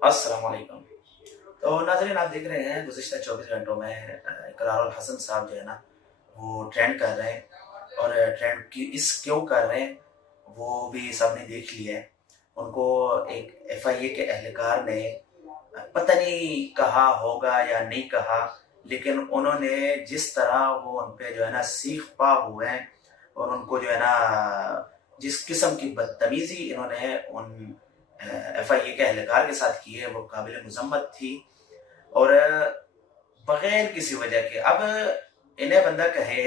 अस्सलाम वालेकुम। तो नाज़रीन, आप देख रहे हैं गुज़िश्ता 24 घंटों में इकरारुल हसन साहब जो है ना, वो ट्रेंड कर रहे हैं। और ट्रेंड की इस क्यों कर रहे हैं वो भी सबने देख लिया है। उनको एक एफआईए के एहलकार ने पता नहीं कहा होगा या नहीं कहा, लेकिन उन्होंने जिस तरह वो उन पे जो है ना सीख पा हुए हैं, और उनको जो है ना जिस किस्म की बदतमीजी इन्होंने उन एफआईए के एहलकार के साथ की है वो काबिल मुजम्मत थी। और बगैर किसी वजह के अब इन्हें बंदा कहे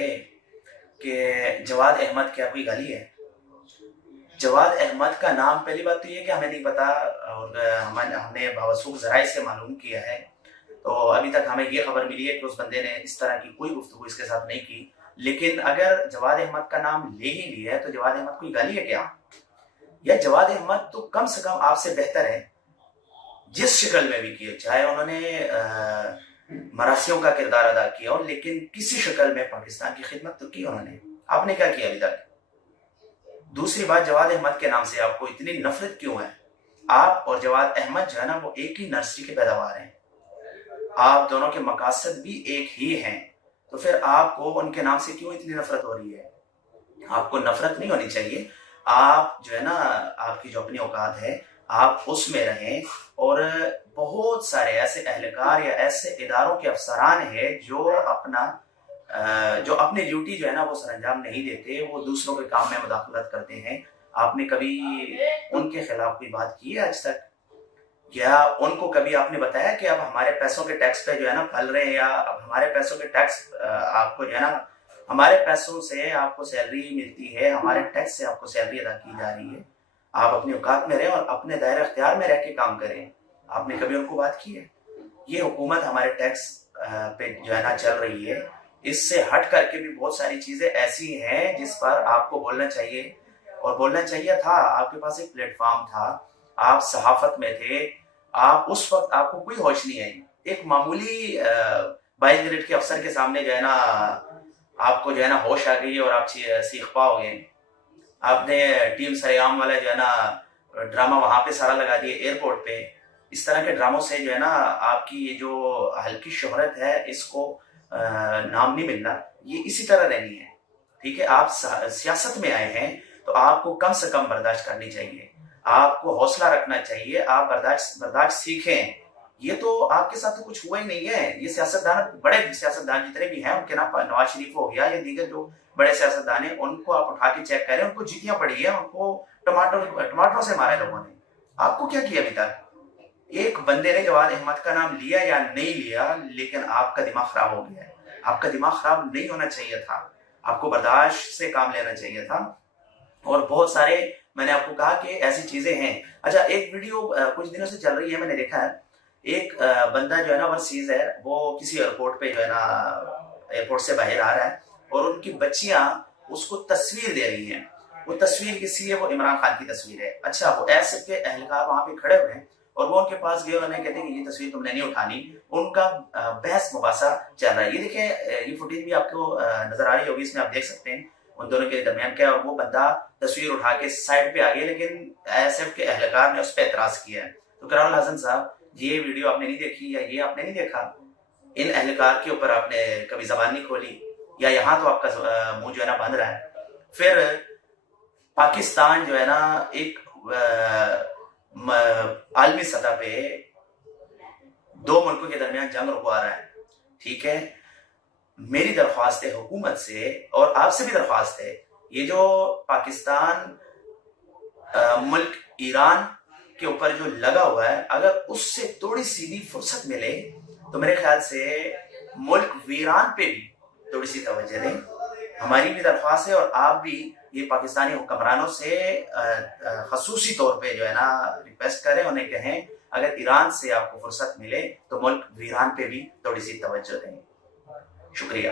कि जवाद अहमद क्या कोई गाली है? जवाद अहमद का नाम पहली बात तो ये कि हमें नहीं पता, और हमने बावसूख ज़राए से मालूम किया है। तो अभी तक हमें ये खबर मिली है कि उस बंदे ने इस तरह की कोई गुफ्तगू इसके साथ नहीं की। लेकिन अगर जवाद अहमद का नाम ले ही लिया है तो जवाद अहमद कोई गाली है क्या? या जवाद अहमद तो कम से कम आपसे बेहतर है जिस शक्ल में भी किए, चाहे उन्होंने मरासियों का किरदार अदा किया हो, लेकिन किसी शक्ल में पाकिस्तान की खिदमत तो की उन्होंने। आपने क्या किया अभी तक? दूसरी बात, जवाद अहमद के नाम से आपको इतनी नफरत क्यों है? आप और जवाद अहमद जो है ना वो एक ही नर्सरी के पैदावार हैं, आप दोनों के मकासद भी एक ही हैं। तो फिर आपको उनके नाम से क्यों इतनी नफरत हो रही है? आपको नफरत नहीं होनी चाहिए। आप जो है ना, आपकी जो अपनी औकात है आप उसमें रहें। और बहुत सारे ऐसे एहलकार या ऐसे इदारों के अफसरान हैं जो अपनी ड्यूटी जो है ना वो सरअंजाम नहीं देते, वो दूसरों के काम में मुदाखलत करते हैं। आपने कभी उनके खिलाफ कोई बात की है आज तक? क्या उनको कभी आपने बताया कि अब हमारे पैसों के टैक्स पे जो है ना फल रहे हैं, या अब हमारे पैसों के टैक्स आपको जो है ना, हमारे पैसों से आपको सैलरी मिलती है, हमारे टैक्स से आपको सैलरी अदा की जा रही है, आप अपनी औकात में रहें और अपने दायरे अख्तियार में रह के काम करें? आपने कभी उनको बात की है? ये हुकूमत हमारे टैक्स पे जो है ना चल रही है, इससे हट करके भी बहुत सारी चीजें ऐसी हैं जिस पर आपको बोलना चाहिए, और बोलना चाहिए था। आपके पास एक प्लेटफॉर्म था, आप सहाफत में थे, आप उस वक्त आपको कोई होश नहीं आई। एक मामूली 22 मिनट के अफसर के सामने जो है ना आपको जो है ना होश आ गई और आप सीख पाओगे। आपने टीम सरेआम वाला जो है ना ड्रामा वहां पे सारा लगा दिए एयरपोर्ट पे। इस तरह के ड्रामों से जो है ना आपकी ये जो हल्की शोहरत है इसको नाम नहीं मिलना, ये इसी तरह रहनी है। ठीक है, आप सियासत में आए हैं तो आपको कम से कम बर्दाश्त करनी चाहिए, आपको हौसला रखना चाहिए, आप बर्दाश्त सीखें। ये तो आपके साथ तो कुछ हुआ ही नहीं है। ये सियासतदान, बड़े सियासतदान जितने भी हैं उनके नाम नवाज शरीफ हो गया या दीगर जो बड़े सियासतदान हैं, उनको आप उठा के चेक करें, उनको जीतियां पड़ी है, उनको टमाटरों से मारा लोगों ने। आपको क्या किया अभी तक? एक बंदे ने जवाद अहमद का नाम लिया या नहीं लिया, लेकिन आपका दिमाग खराब हो गया है। आपका दिमाग खराब नहीं होना चाहिए था, आपको बर्दाश्त से काम लेना चाहिए था। और बहुत सारे, मैंने आपको कहा कि ऐसी चीजें हैं। अच्छा, एक वीडियो कुछ दिनों से चल रही है, मैंने देखा है। एक बंदा जो है ना ओवरसीज है, वो किसी एयरपोर्ट पे जो है ना एयरपोर्ट से बाहर आ रहा है और उनकी बच्चियां उसको तस्वीर दे रही हैं। वो तस्वीर किसी है? वो इमरान खान की तस्वीर है। अच्छा, वो ऐसे के एहलकार वहां पे खड़े हुए हैं और वो उनके पास गए, उन्हें कहते हैं कि ये तस्वीर तुमने नहीं उठानी। उनका बहस मुबासा चल रहा है। ये देखें, ये फुटेज भी आपको नजर आ रही होगी, इसमें आप देख सकते हैं उन दोनों के दरमियान क्या। वो बंदा तस्वीर उठा के साइड पे आ गया, लेकिन एसएफ के एहलकार ने उस पर एतराज किया है। तो इकरारुल हसन साहब, ये वीडियो आपने नहीं देखी या ये आपने नहीं देखा, इन एहलकार के ऊपर आपने कभी जबान नहीं खोली, या यहाँ तो आपका मुंह जो है ना बंद रहा है। फिर पाकिस्तान जो है ना एक आलमी सतह पे दो मुल्कों के दरमियान जंग रुकवा रहा है। ठीक है, मेरी दरख्वास्त है हुकूमत से और आपसे भी दरख्वास्त है, ये जो पाकिस्तान मुल्क ईरान के ऊपर जो लगा हुआ है, अगर उससे थोड़ी सी भी फुर्सत मिले तो मेरे ख्याल से मुल्क वीरान पे भी थोड़ी सी तवज्जो दें। हमारी भी दरख्वास्त है और आप भी ये पाकिस्तानी हुक्मरानों से खसूसी तौर पे जो है ना रिक्वेस्ट करें, उन्हें कहें अगर ईरान से आपको फुर्सत मिले तो मुल्क वीरान पे भी थोड़ी सी तवज्जो दें। शुक्रिया।